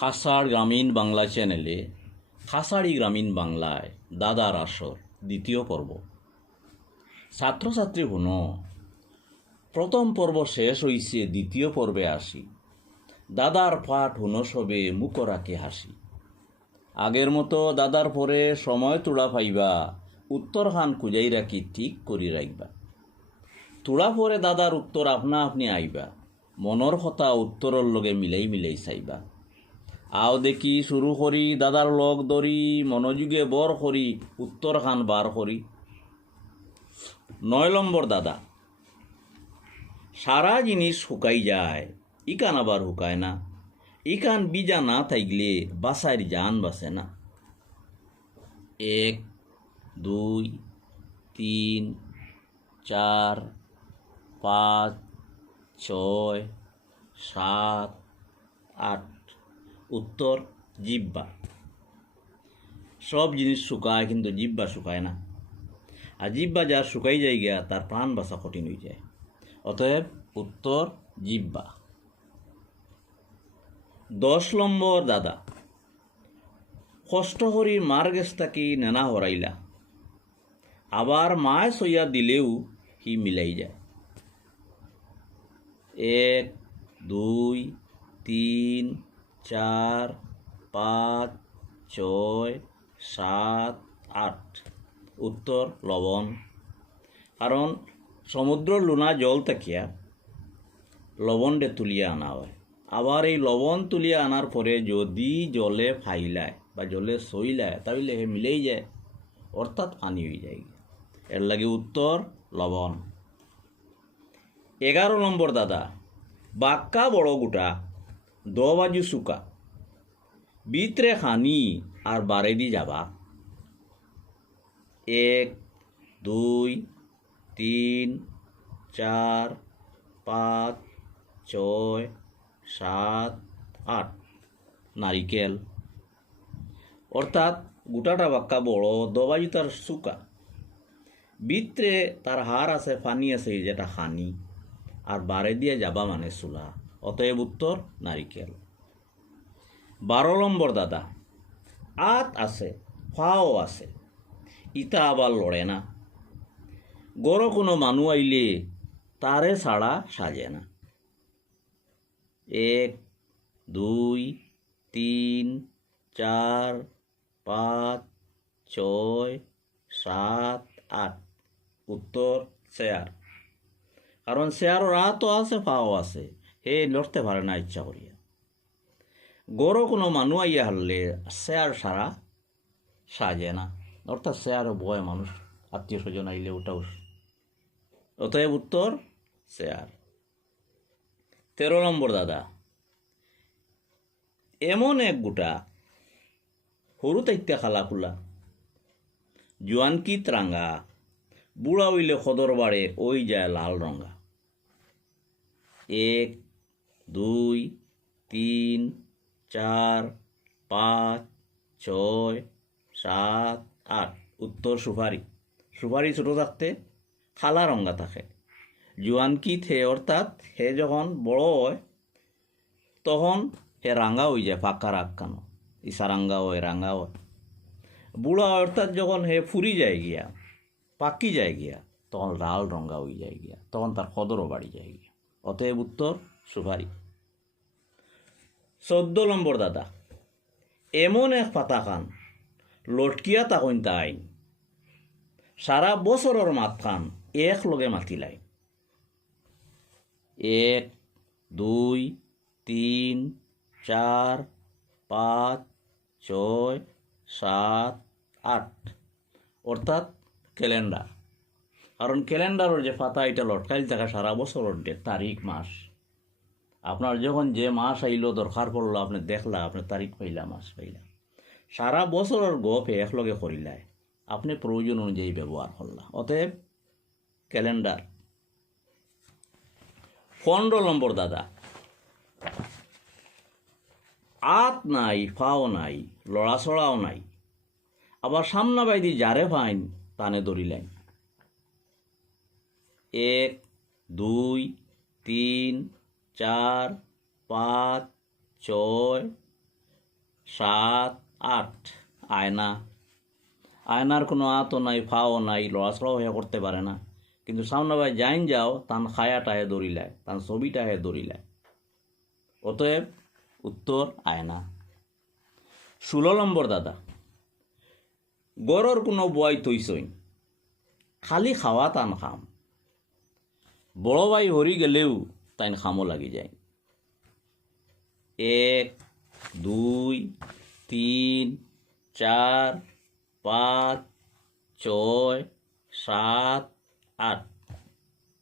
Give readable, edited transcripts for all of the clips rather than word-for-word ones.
খাসাড় গ্রামীণ বাংলা চ্যানেলে খাসাড়ি গ্রামীণ বাংলায় দাদার আসর দ্বিতীয় পর্ব। ছাত্রছাত্রী হুন, প্রথম পর্ব শেষ হইছে, দ্বিতীয় পর্বে আসি। দাদার পাঠ হুন সবে মুখরাকে হাসি। আগের মতো দাদার পরে সময় তোড়া পাইবা, উত্তর খান খুঁজাই রাখি ঠিক করি রাখবা। তোড়া পরে দাদার উত্তর আপনা আপনি আইবা, মনের কথা উত্তরের লগে মিলাই মিলাই চাইবা। আও দেখি শুরু করি, দাদার লগ ধরি, মনোযোগে বর করি, উত্তর খান বার করি। 9 নম্বর দাদা। সারা জিনিস শুকাই যায়, ইকান আবার শুকায় না। ইকান বিজা না থাকলে বাসার জান বাসে না। 1 2 3 4 5 6 7 8। উত্তর জিব্বা। সব জিনিস শুকায় কিন্তু জিব্বা শুকায় না। আর জিব্বা যার শুকাই যায় গিয়া তার প্রাণ বাঁচা কঠিন হয়ে যায়। অতএব উত্তর জিব্বা। 10 নম্বর দাদা। কষ্ট করি মার গেছটাকে নেনা হরাইলা, আবার মায় সইয়া দিলেও হি মিলাই যায়। 1 2 3 4 5 6 7 8। উত্তর লবণ। কারণ সমুদ্র লুনা জল থাকিয়া লবণে তুলিয়া আনা হয়। আবার এই লবণ তুলিয়া আনার পরে যদি জলে ফাইলায় বা জলে সইলায় তাহলে হে মিলেই যায়, অর্থাৎ পানি হয়ে যায়। এর লাগে উত্তর লবণ। 11 নম্বর দাদা। বাক্কা বড় গোটা, বাজু শুকা, ভিতরে খানি আর বারে দি যাবা। 1 2 3 4 5 6 7 8। নারিকেল। অর্থাৎ গোটাটা বাক্কা বড়, বাজু তার শুকা, ভিতরে তার হার আছে, ফানি আছে যেটা খানি, আর বারে দিয়ে যাবা মানে চুলা। অতএব উত্তর নারিকেল। 12 নম্বর দাদা। আত আছে, ফাও আছে, ইটা আবার লড়ে না। গড় কোনো মানুষ আইলে তারে ছাড়া সাজে না। 1 2 3 4 5 6 7 8। উত্তর চেয়ার। কারণ চেয়ারের রাতও আছে, ফাও আছে, হে লড়তে পারে না ইচ্ছা করিয়া। গড় কোনো মানুষ আইয়া হারলে চেয়ার সারা সাজে না, অর্থাৎ চেয়ারও বয় মানুষ, আত্মীয় স্বজন আইলে ওটাও। অতএব উত্তর চেয়ার। 13 নম্বর দাদা। এমন এক গোটা, সরু তাইত্যা খালা খোলা, জোয়ানকিত রাঙ্গা, বুড়া হইলে সদর বাড়ে ওই যায় লাল রঙা। 1 2 3 4 5 6 7 8। উত্তর সুপারি। সুপারি ছোটো থাকতে খালা রঙা থাকে, জোয়ানকিত হে, অর্থাৎ হে যখন বড় হয় তখন হে রাঙ্গা হয়ে যায়, ফাঁকা রাখানো, ইসা রাঙ্গা হয়, রাঙ্গা হয়। বুড়া অর্থাৎ যখন হে ফুরি যায় গিয়া, পাকি যায় গিয়া, তখন লাল রঙা হয়ে যায় গিয়া, তখন তার কদরও বাড়ি যায় গিয়া। অতএব উত্তর সুপারি। 14 নম্বর দাদা। এমন এক পাতা খান, লটকিয়া তখন তাই, সারা বছরের মাত খান এক লগে মাতিলাই। 1 2 3 4 5 6 7 8। অর্থাৎ ক্যালেন্ডার। কারণ ক্যালেন্ডারের যে পাতা এটা লটকাইল থাকা সারা বছরের ডেট, তারিখ, মাস। আপনার যখন যে মাস আইলো দরকার পড়লো, আপনি দেখলা, আপনি তারিখ পাইলা, মাস পাইলা, সারা বছরের গপ একলগে করিলায়, আপনি প্রয়োজন অনুযায়ী ব্যবহার করলা। অতএব ক্যালেন্ডার। 15 নম্বর দাদা। আত নাই, ফাও নাই, লড়াছড়াও নাই, আবার সামনা বাইদি যারে ফাইন তানে ধরিলেন। 1 2 3 4 5 6 7 8 আয়না। আয়নার কোনো আতও নাই, ফাও নাই, লড়াচড়াও হে করতে পারে না, কিন্তু সামনে ভাই যাইন যাও তান খায়াটাহে দৌড়িলায়, তান ছবিটাহে দৌড়িলায়। অতএব উত্তর আয়না। 16 নম্বর দাদা, গরর কোনো বয় তৈছই, খালি খাওয়া তান খাম, বড় ভাই হরি গেলেও তাইন খামো লাগি যায়। 1 2 3 4 5 6 7 8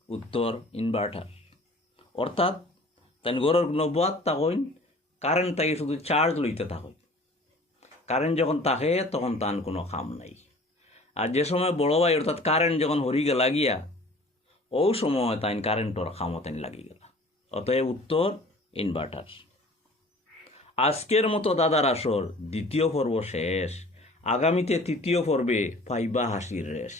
উত্তর ইনভার্টার। অর্থাৎ তাই গরুর নব্বত তখন কারেন্ট তাকে শুধু চার্জ লইতে থাকে, কারেন্ট যখন থাকে তখন তার কোনো কাম নাই। আর যে সময় বড় ভাই অর্থাৎ কারেন্ট যখন হরি গেলা গিয়া, ও সময় তাই কারেন্টর খামো তাই লাগি গেলা। অতএব উত্তর ইনভার্টার। আজকের মতো দাদার আসর দ্বিতীয় পর্ব শেষ। আগামীতে তৃতীয় পর্বে পাইবা হাসির রেশ।